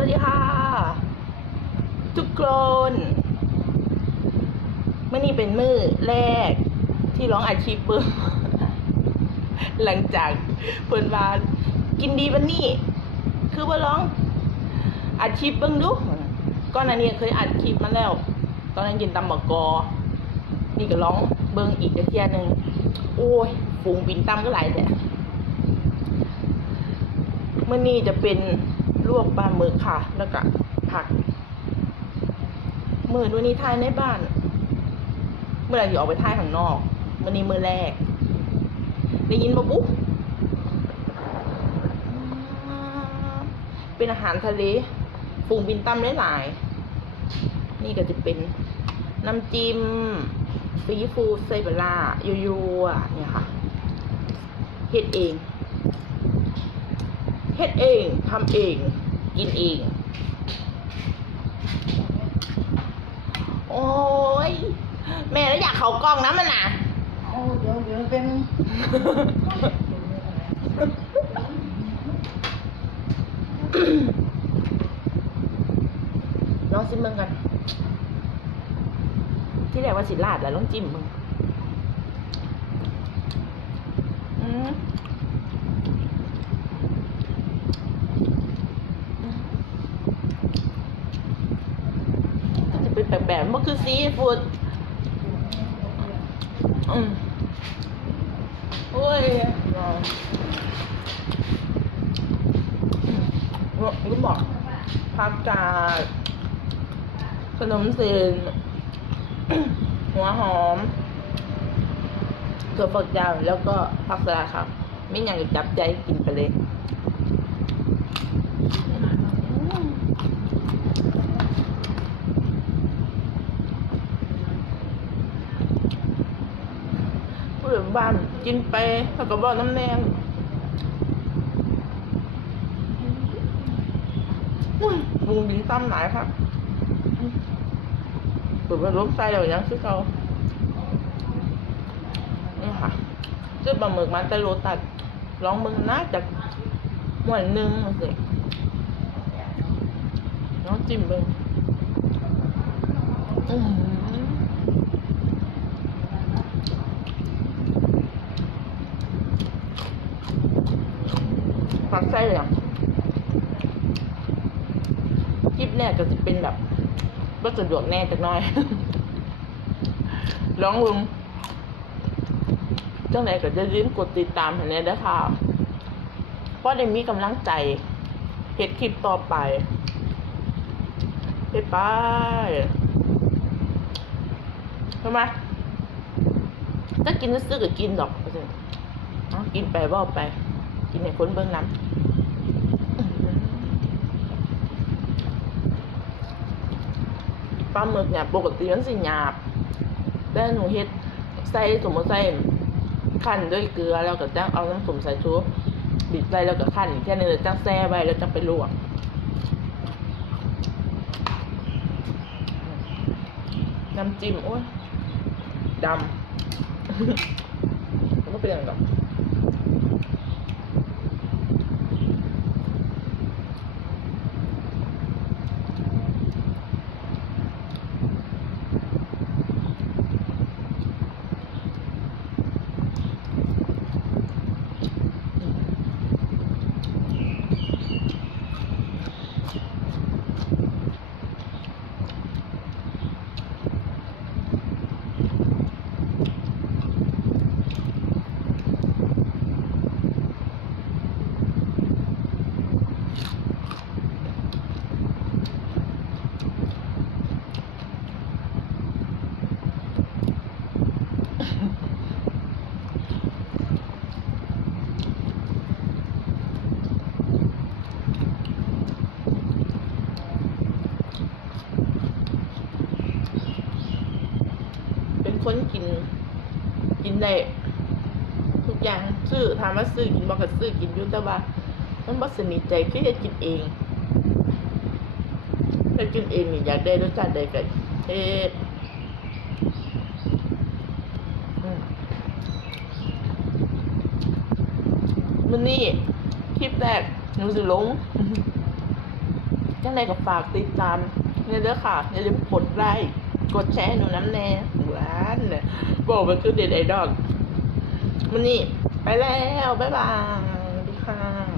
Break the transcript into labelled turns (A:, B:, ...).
A: วัสดีค่ะ ทุกคนเมื่อนี้เป็นมือแรกที่ร้องอาชีพเบิ้งหลังจากเพิ่นว่ากินดีวันนี้ คือว่าร้องอาชีพเบิ้งดูก่อนหน้านี้เคยอัดคลิปมาแล้ว ตอนนั้นกินตำบักกอ นี่ก็ร้องเบิ้งอีกจะเที่ยหนึ่งโอ้ยฝูงบินตำก็หลายแต่เมื่อนี้จะเป็น ลวกปลาหมึกค่ะ แล้วก็ผักมือวันนี้ทายในบ้าน เมื่อไหร่จะออกไปทายข้างนอกวันนี้มือแรก ได้ยินปะปุ๊บเป็นอาหารทะเลฝูงบินตำหลายๆนี่ก็จะเป็นน้ำจิ้มซีฟู้ดไซเบล่ายูยูอะเนี่ยค่ะเฮ็ดเอง เฮ็ดเองทำเอง กินเอง โอ้ย แม่แล้วอยากเขากล้องนะมันน่ะ
B: เอาเดี๋ยวเดี๋ยวเป็น
A: ลองซิมเบิ่งกัน ที่แรกว่าสิลาดแล้วลองจิ้มมึง อืมก็จะเป็น แปลกๆมันคือซีฟู้ดอืมโอ้ยอ่าอืมรู้บอกผักกาดขนมเส้นหัวหอมถั่วฝักยาวแล้วก็ผักสลัดครับ ไม่อย่างจะจับใจกินไปเลย ผู้ใหญ่บ้านกินไปแล้วก็บอน้ำแดงอุ้ยมุงบินตั้มหลายครับเปิดว่าล้มไส้แล้วยังซื้อเขานี่ค่ะซื้อปลาหมึกมาแต่โลตัดลองมึงน่าจะหวานหนึงมาสิน้องจิ้มเบิ้งอื้อ หือปักไส้เลยอะคลิปแรกก็จะเป็นแบบก็สะดวกแน่จักน้อย ร้องลุงจังไหนก็จะยืมกดติดตามเห็นไหมด้อค่ะเพราะได้มีกำลังใจเฮ็ดคลิปต่อไปไปไปทำไมถ้ากินซื้อก็กินดอกเอาสิเอากินไปว่าไป กินในคนเบื้องน้ำปลาหมึกเนี่ยปกติมันสิหยาบ แต่หนูเฮ็ดใส่สมมติใส่ขั้นด้วยเกลือแล้วก็จ้างเอาน้ำส้มสายชูบีบใส่แล้วก็ขั้นแค่นี้เลยจ้างแซ่ไว้แล้วจ้างไปลวกน้ำจิ้มโอ้ยดำมันก็เคนกิน กินได้ทุกอย่างซื้อถามว่าซื้อกินบอกก็ซื้อกินอยู่แต่ว่ามันบ่สนิทใจคือจะกินเองถ้ากินเองนี่อยากได้รสชาติใดก็เฮ็ดอืมมื้อนี้คลิปแรกหนูสิลงจังไรก็ฝากติดตามเนี่ยเด้อค่ะอย่าลืมกดไลค์ กดแชร์หนูน้ำแน่หวานเนี่ยบอกมันคือเด็ดไอดอกมันนี่ไปแล้ว บ๊ายบายดีค่ะ